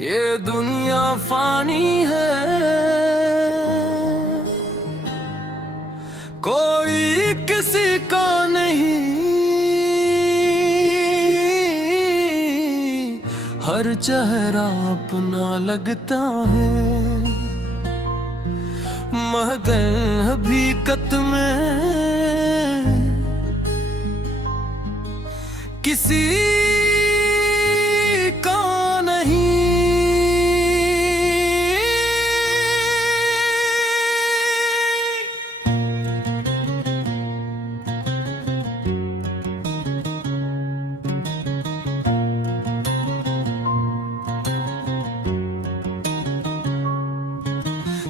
ये दुनिया फानी है, कोई किसी का नहीं। हर चेहरा अपना लगता है, मगर हकीकत में किसी का नहीं।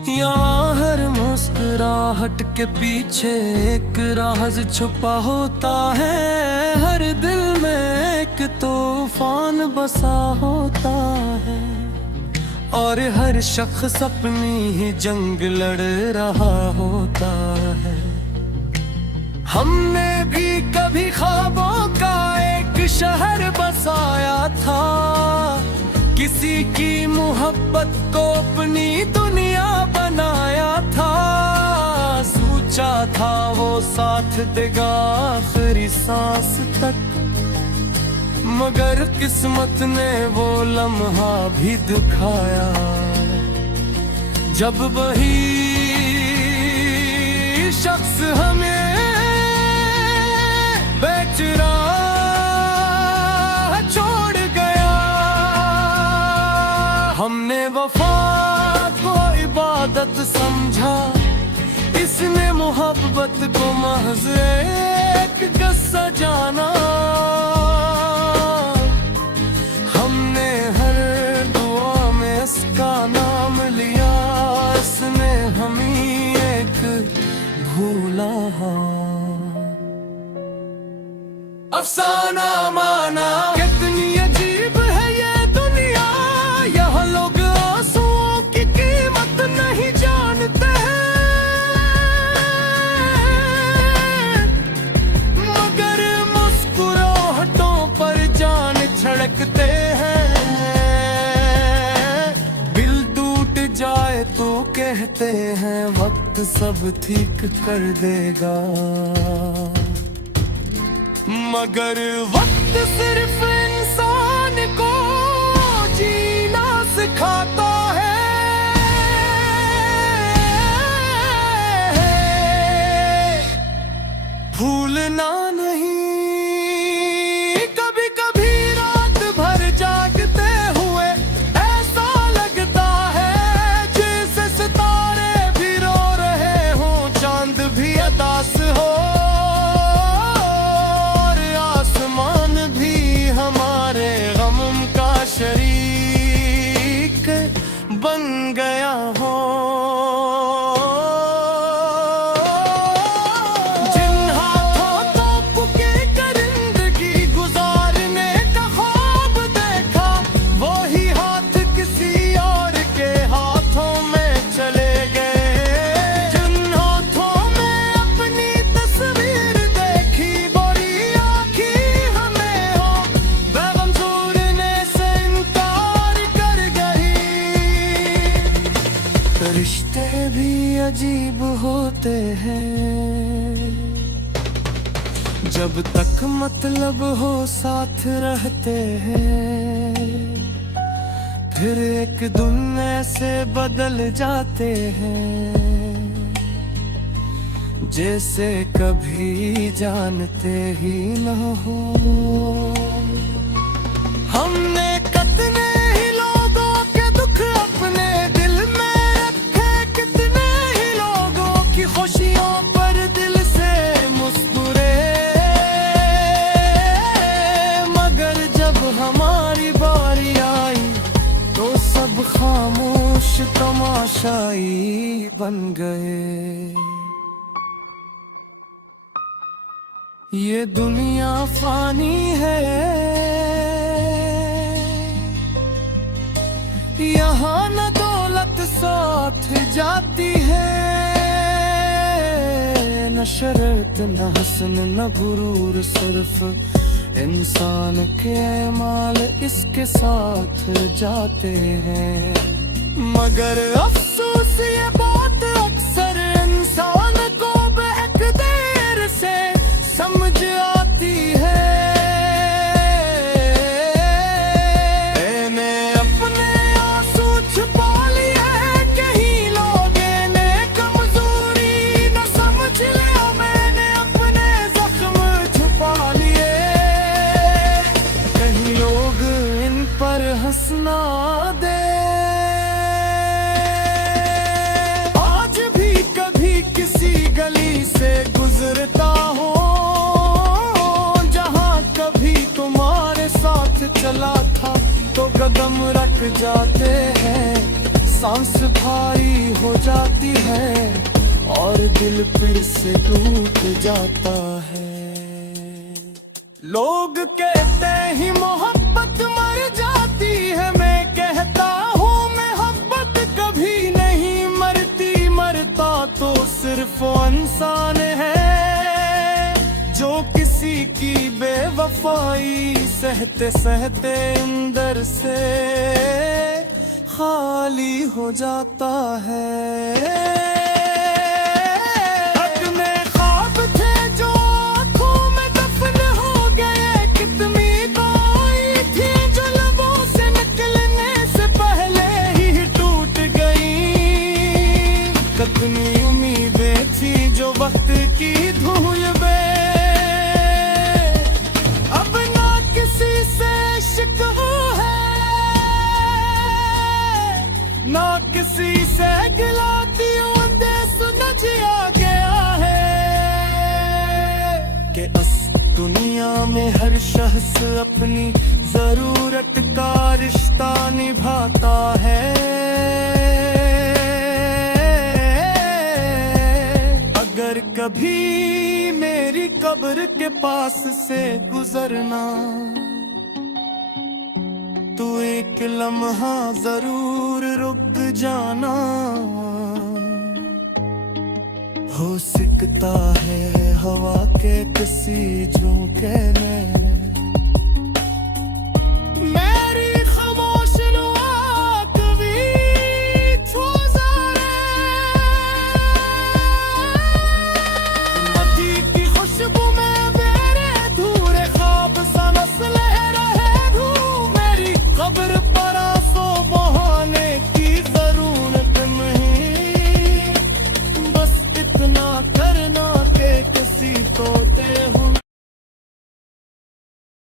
यहाँ हर मुस्कुराहट के पीछे एक राज छुपा होता है। हर दिल में एक तूफान बसा होता है, और हर शख्स अपनी ही जंग लड़ रहा होता है। हमने भी कभी ख्वाबों का एक शहर बसाया था, किसी की मोहब्बत को अपनी दुनिया बनाया था। सोचा था वो साथ देगा आखिरी सांस तक, मगर किस्मत ने वो लम्हा भी दिखाया, जब वही शख्स हमें बेचरा छोड़ गया। हमने वफा को इबादत समझा, इसने मोहब्बत को महज एक किस्सा जाना। हमने हर दुआ में इसका नाम लिया, इसने हमें एक भूला। अफसाना माना कितनी अजीब है ये दुनिया, यहाँ लोग आंसुओं की कीमत नहीं जानते हैं, मगर मुस्कुराहटों पर जान छिड़कते हैं। दिल टूट जाए तो कहते हैं वक्त सब ठीक कर देगा, मगर वक्त सिर्फ इंसान को जीना सिखाता है। भूलना नहीं, कभी कभी रात भर जागते हुए ऐसा लगता है जैसे सितारे भी रो रहे हों, चांद भी उदास हो, शरीक बन गया हो। जिन हाथों तोप के दरिंदगी गुजारने का ख्वाब देखा, वही हाथ किसी और के हाथों में चले गए। जिन हाथों में अपनी तस्वीर देखी, बड़ी आँखी हमें हो, बेगम सूरने से इनकार कर गई। रिश्ते भी अजीब होते हैं, जब तक मतलब हो साथ रहते हैं, फिर एक दिन ऐसे बदल जाते हैं जैसे कभी जानते ही न हो। हमने कितने ही लोगों के दुख अपने दिल में रखे, कितने ही लोगों की खुशियों पर दिल से मुस्कुरे, मगर जब हमारी बारी आई तो सब खामोश तमाशाई बन गए। ये दुनिया फानी है, यहाँ न दौलत साथ जाती है, न शर्त न हसन न गुरूर, सिर्फ इंसान के माल इसके साथ जाते हैं, मगर अफसोस ये बात अक्सर इंसान को बहक देर से समझ आती है। मैंने अपने आंसू छुपा लिए, कहीं लोग ने कमजोरी न समझ लिया, मैंने अपने जख्म छुपा लिए, कहीं लोग इन पर हंसना दे। आज भी कभी किसी गली से गुजरता हो, जहां कभी तुम्हारे साथ चला था, तो कदम रख जाते हैं, सांस भारी हो जाती है और दिल फिर से टूट जाता है। लोग कहते ही मोहब्बत मर जाती है, मैं कहता हूँ मोहब्बत कभी नहीं मरती, मरता तो सिर्फ वो इंसान है जो किसी की बेवफाई सहते सहते अंदर से खाली हो जाता है। हक में ख्वाब थे जो आँखों में दफन हो गए, कितनी कोई थी जो लबों से निकलने से पहले ही टूट गई, कितनी उम्मीदें थी जो वक्त की धूल में अब ना किसी से शिकवा है, ना किसी से गिलाती सुलझिया गया है, कि इस दुनिया में हर शख्स अपनी जरूरत का रिश्ता निभाता है। अगर कभी मेरी कब्र के पास से गुजरना, तो एक लम्हा जरूर रुक जाना, हो सकता है हवा के किसी झोंके में